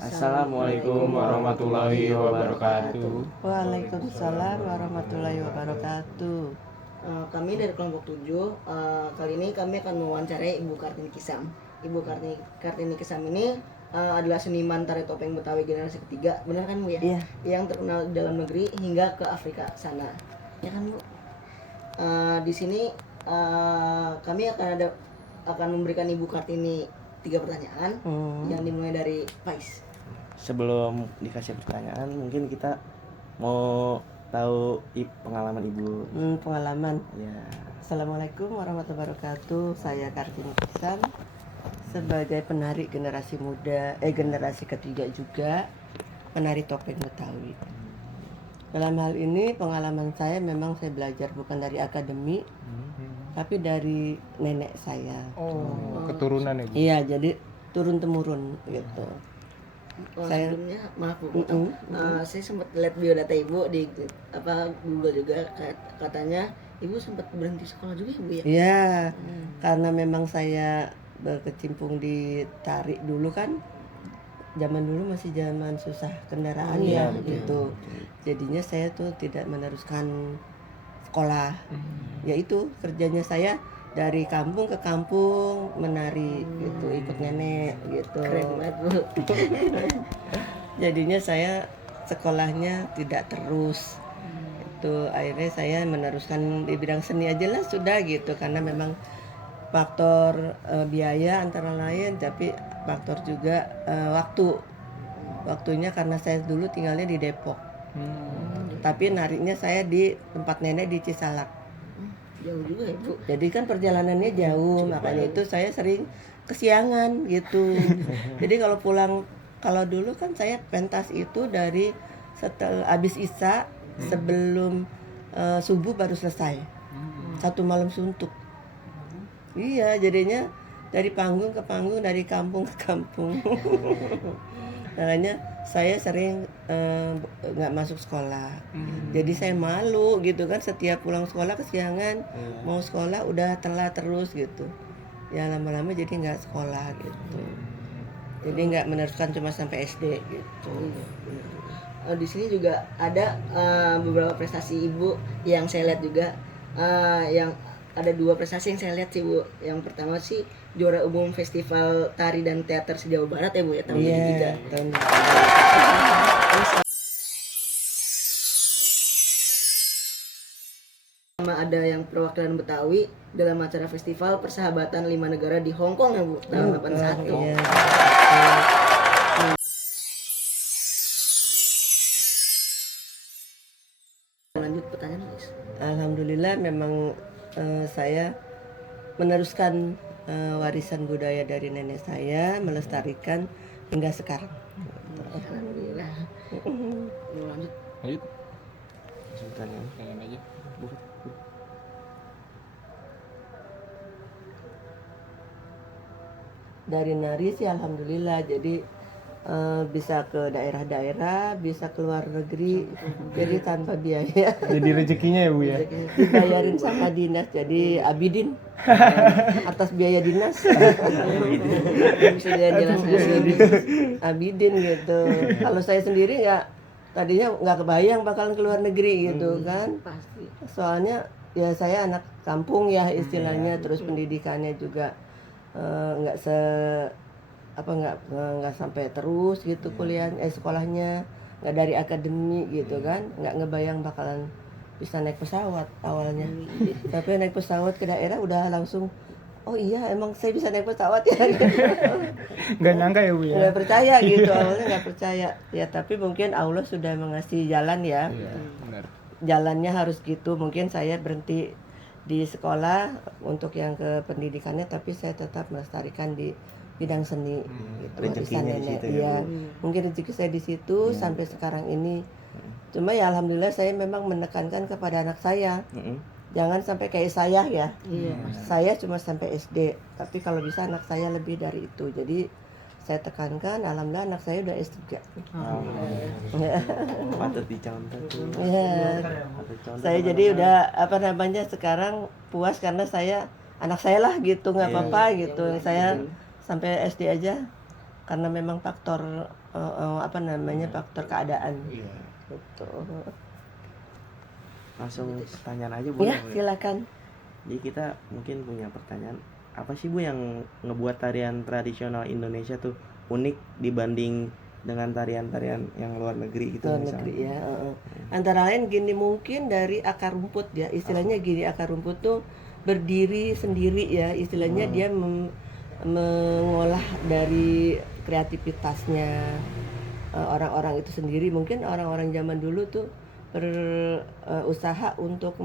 Assalamualaikum warahmatullahi wabarakatuh. Waalaikumsalam warahmatullahi wabarakatuh. Kami dari kelompok 7, kali ini kami akan mewawancarai Ibu Kartini Kisam. Ibu Kartini Kisam ini adalah seniman tari topeng Betawi generasi ketiga, benar kan Bu ya? Iya. Yang terkenal di dalam negeri hingga ke Afrika sana, ya kan Bu? Di sini kami akan memberikan Ibu Kartini 3 pertanyaan yang dimulai dari Pais. Sebelum dikasih pertanyaan, mungkin kita mau tahu pengalaman Ibu. Pengalaman. Ya. Assalamualaikum warahmatullahi wabarakatuh. Saya Kartini Kisam sebagai penari generasi muda, generasi ketiga juga, penari topeng Betawi. Dalam hal ini pengalaman saya memang saya belajar bukan dari akademi, tapi dari nenek saya. Keturunan ya Bu? Iya, jadi turun temurun gitu. Sebelumnya maaf Bu, saya sempat lihat biodata Ibu di Google juga, katanya Ibu sempat berhenti sekolah juga ya Bu ya? Iya, karena memang saya berkecimpung di tari dulu kan, zaman dulu masih zaman susah kendaraan ya gitu. Jadinya saya tuh tidak meneruskan sekolah. Yaitu kerjanya saya dari kampung ke kampung menari gitu, ikut nenek gitu. Keren banget Bu. Jadinya saya sekolahnya tidak terus. Itu akhirnya saya meneruskan di bidang seni aja lah sudah gitu, karena memang faktor biaya antara lain, tapi faktor juga waktunya karena saya dulu tinggalnya di Depok. Tapi narinya saya di tempat nenek di Cisalak. Jauh juga ya Bu. Jadi kan perjalanannya jauh, makanya itu saya sering kesiangan gitu. Jadi kalau dulu kan saya pentas itu dari setelah habis isya sebelum subuh baru selesai. Satu malam suntuk. Iya, jadinya dari panggung ke panggung, dari kampung ke kampung. Makanya saya sering nggak masuk sekolah. Jadi saya malu gitu kan, setiap pulang sekolah kesiangan, mau sekolah udah telat terus gitu. Ya lama-lama jadi nggak sekolah gitu. Jadi nggak meneruskan cuma sampai SD gitu. Di sini juga ada beberapa prestasi Ibu yang saya lihat juga, yang ada 2 prestasi yang saya lihat sih Bu. Yang pertama sih juara umum Festival Tari dan Teater se-Jawa Barat ya Bu ya, tahun 2003. Tahun sama ada yang perwakilan Betawi dalam acara festival persahabatan 5 negara di Hong Kong ya Bu, tahun 81. Iya. Lanjut pertanyaan guys. Alhamdulillah memang saya meneruskan warisan budaya dari nenek saya, melestarikan hingga sekarang. Alhamdulillah. Mau lanjut. Lanjut, Pertanyaan. tanyain aja. Dari nari sih alhamdulillah, jadi bisa ke daerah-daerah, bisa ke luar negeri, jadi tanpa biaya. Jadi rezekinya ya Bu ya. Dibayarin sama dinas, jadi abidin atas biaya dinas. Bisa dijelaskan. Abidin gitu. Kalau saya sendiri ya tadinya nggak kebayang bakalan ke luar negeri gitu kan. Pasti. Soalnya ya saya anak kampung ya istilahnya, terus pendidikannya juga nggak nggak sampai terus gitu sekolahnya, nggak dari akademi gitu kan, nggak ngebayang bakalan bisa naik pesawat awalnya. Tapi naik pesawat ke daerah udah langsung, oh iya emang saya bisa naik pesawat ya. Nggak nyangka ya Bu ya. Nggak percaya gitu, awalnya nggak percaya ya, tapi mungkin Allah sudah mengasih jalan ya. Iya, benar. Jalannya harus gitu. Mungkin saya berhenti di sekolah untuk yang ke pendidikannya, tapi saya tetap melestarikan di bidang seni gitu, warisan Rezekinya di nenek. situ ya, Iya, Bu. mungkin rezeki saya di situ sampai sekarang ini. Cuma ya alhamdulillah saya memang menekankan kepada anak saya, jangan sampai kayak saya ya. Iya. Saya cuma sampai SD, tapi kalau bisa anak saya lebih dari itu. Jadi saya tekankan, alhamdulillah anak saya udah S3. Patut dicontoh tuh. Ya, Patut contoh saya jadi udah sekarang puas karena anak saya lah gitu, nggak apa-apa gitu. Saya sampai SD aja karena memang faktor faktor keadaan. Gitu. Langsung pertanyaan aja Bu. Ya, silakan. Jadi kita mungkin punya pertanyaan, apa sih Bu yang ngebuat tarian tradisional Indonesia tuh unik dibanding dengan tarian-tarian yang luar negeri gitu Luar misalnya? negeri ya. Antara lain gini, mungkin dari akar rumput ya, istilahnya gini, akar rumput tuh berdiri sendiri ya, istilahnya dia mengolah dari kreativitasnya orang-orang itu sendiri. Mungkin orang-orang zaman dulu tuh berusaha untuk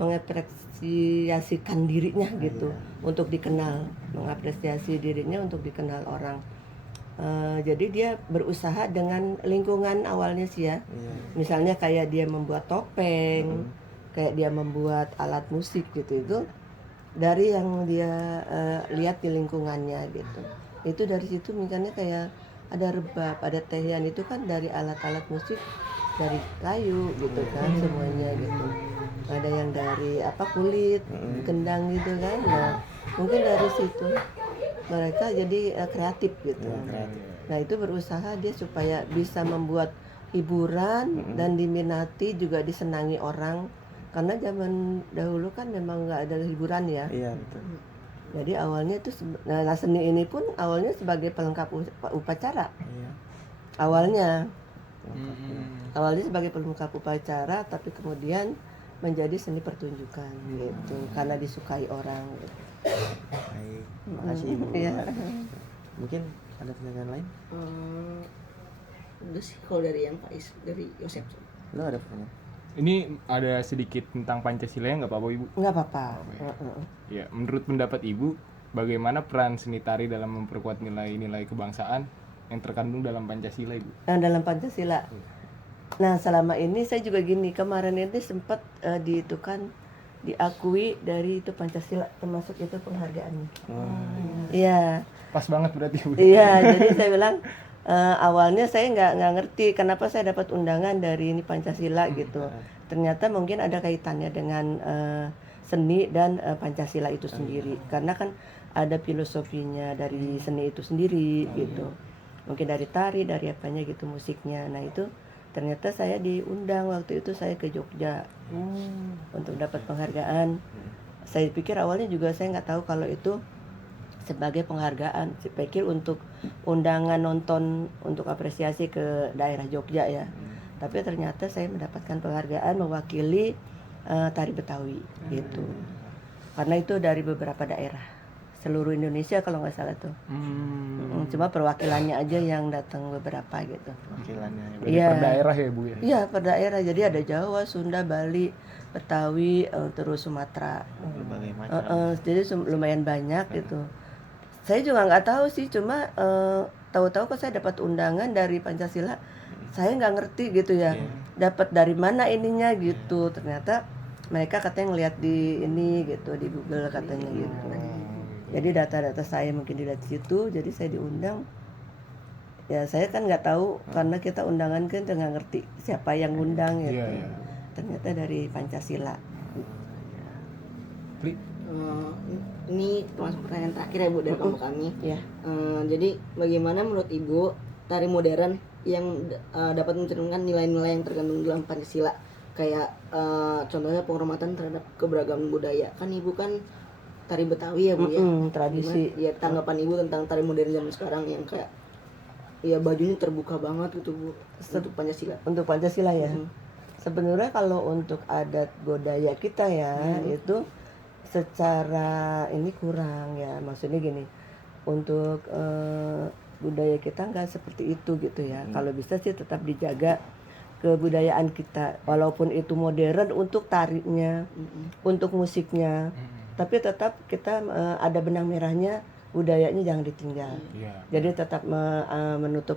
mengapresiasikan dirinya gitu, untuk dikenal, mengapresiasi dirinya untuk dikenal orang. Jadi dia berusaha dengan lingkungan awalnya sih ya. Misalnya kayak dia membuat topeng, kayak dia membuat alat musik gitu, itu dari yang dia lihat di lingkungannya gitu. Itu dari situ misalnya kayak ada rebab, ada tehian, itu kan dari alat-alat musik dari kayu gitu kan semuanya gitu. Ada yang dari kulit, gendang gitu kan. Nah, mungkin dari situ mereka jadi kreatif gitu. Nah, itu berusaha dia supaya bisa membuat hiburan dan diminati, juga disenangi orang. Karena zaman dahulu kan memang nggak ada hiburan ya. Iya betul. Jadi awalnya itu seni ini pun awalnya sebagai pelengkap upacara. Iya. Awalnya sebagai pelengkap upacara, tapi kemudian menjadi seni pertunjukan gitu, karena disukai orang gitu. Baik, makasih Ibu. Iya. Mungkin ada pertanyaan lain? Udah sih kalau dari yang Faiz, dari Yosep. Lo ada pertanyaan? Ini ada sedikit tentang Pancasila ya, nggak apa-apa Ibu? Nggak apa-apa. Ya, menurut pendapat Ibu, bagaimana peran seni tari dalam memperkuat nilai-nilai kebangsaan yang terkandung dalam Pancasila Ibu? Dalam Pancasila. Nah, selama ini saya juga gini, kemarin ini sempat diakui dari itu Pancasila, termasuk itu penghargaannya. Iya. Pas banget berarti Bu. Iya, jadi saya bilang awalnya saya nggak ngerti kenapa saya dapat undangan dari ini Pancasila gitu. Ternyata mungkin ada kaitannya dengan seni dan Pancasila itu sendiri. Karena kan ada filosofinya dari seni itu sendiri gitu. Mungkin dari tari, dari apanya gitu, musiknya. Nah, itu ternyata saya diundang waktu itu, saya ke Jogja untuk dapat penghargaan. Saya pikir awalnya juga saya nggak tahu kalau itu sebagai penghargaan. Saya pikir untuk undangan nonton untuk apresiasi ke daerah Jogja ya. Tapi ternyata saya mendapatkan penghargaan mewakili tari Betawi gitu. Karena itu dari beberapa daerah seluruh Indonesia kalau nggak salah tuh. Cuma perwakilannya aja yang datang beberapa gitu. wakilannya. Dari Iya. per daerah ya Bu ya. Iya, per daerah. Jadi ada Jawa, Sunda, Bali, Betawi, terus Sumatera. Berbagai macam. Jadi lumayan banyak gitu. Saya juga nggak tahu sih, cuma tahu-tahu kok saya dapat undangan dari Pancasila. Saya nggak ngerti gitu ya. Dapat dari mana ininya gitu. Ternyata mereka katanya ngelihat di ini gitu, di Google katanya gitu. Jadi data-data saya mungkin dilihat di situ, jadi saya diundang. Ya saya kan nggak tahu karena kita undangan kan nggak ngerti siapa yang undang gitu. Iya. Ternyata dari Pancasila. Pli, Ini termasuk pertanyaan terakhir ya Bu dari kelompok kami. Ya. Jadi bagaimana menurut Ibu tari modern yang dapat mencerminkan nilai-nilai yang terkandung dalam Pancasila? Kayak contohnya penghormatan terhadap keberagaman budaya. Kan Ibu kan tari Betawi ya Bu ya. Tradisi. Gimana? Ya tanggapan Ibu tentang tari modern zaman sekarang yang kayak ya bajunya terbuka banget gitu Bu untuk Pancasila. Untuk Pancasila ya. Sebenarnya kalau untuk adat budaya kita ya itu secara ini kurang ya. Maksudnya gini, untuk budaya kita nggak seperti itu gitu ya. Kalau bisa sih tetap dijaga kebudayaan kita, walaupun itu modern untuk tarinya, untuk musiknya, tapi tetap kita ada benang merahnya, budayanya jangan ditinggal. iya. Jadi tetap menutup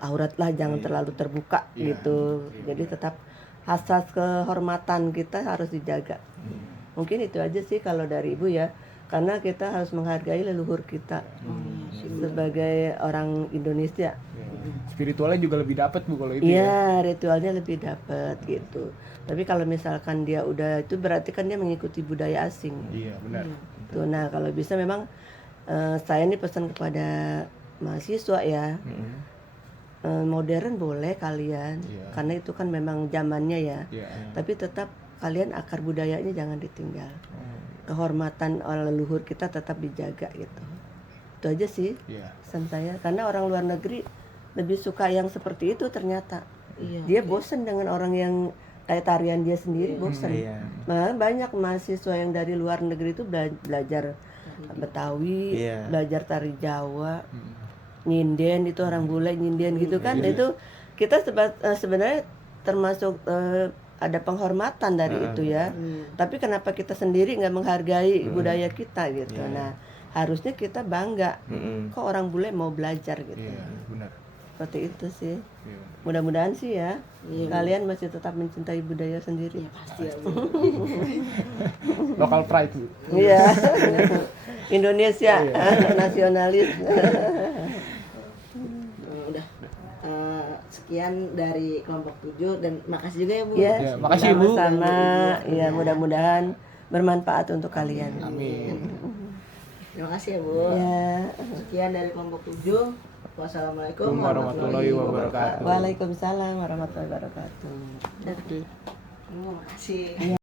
aurat lah, jangan terlalu terbuka gitu. Jadi tetap asas kehormatan kita harus dijaga. Mungkin itu aja sih kalau dari Ibu ya, karena kita harus menghargai leluhur kita sebagai orang Indonesia. Spiritualnya juga lebih dapat Bu kalau itu ya. Iya, ritualnya lebih dapat gitu. Tapi kalau misalkan dia udah itu berarti kan dia mengikuti budaya asing. Iya, benar. Tuh, nah kalau bisa memang saya ini pesan kepada mahasiswa ya, modern boleh kalian, karena itu kan memang zamannya ya. Iya. Tapi tetap kalian akar budayanya jangan ditinggal. Kehormatan orang leluhur kita tetap dijaga gitu. Itu aja sih Iya. pesan saya. Karena orang luar negeri lebih suka yang seperti itu ternyata. Iya. Dia bosan dengan orang yang kayak tarian dia sendiri, bosan. Iya. Nah, banyak mahasiswa yang dari luar negeri itu belajar Betawi, Iya. belajar tari Jawa, nyinden itu orang bule nyinden gitu kan. Itu kita sebenarnya termasuk ada penghormatan dari itu ya. Tapi kenapa kita sendiri nggak menghargai budaya kita gitu. Nah, harusnya kita bangga. Kok orang bule mau belajar gitu. Iya, benar. Seperti itu sih. Iya. Mudah-mudahan sih ya kalian masih tetap mencintai budaya sendiri. Pasti ya Bu. Local pride Bu. Iya. Indonesia nasionalis. Udah sekian dari kelompok 7 dan makasih juga ya Bu. Ya, Ya, makasih, Bu. sama. Ya, mudah-mudahan bermanfaat untuk kalian. Amin. Terima kasih ya Bu. Ya. Sekian dari kelompok 7. Wassalamualaikum Warahmatullahi wabarakatuh. Waalaikumsalam warahmatullahi wabarakatuh. Terima kasih.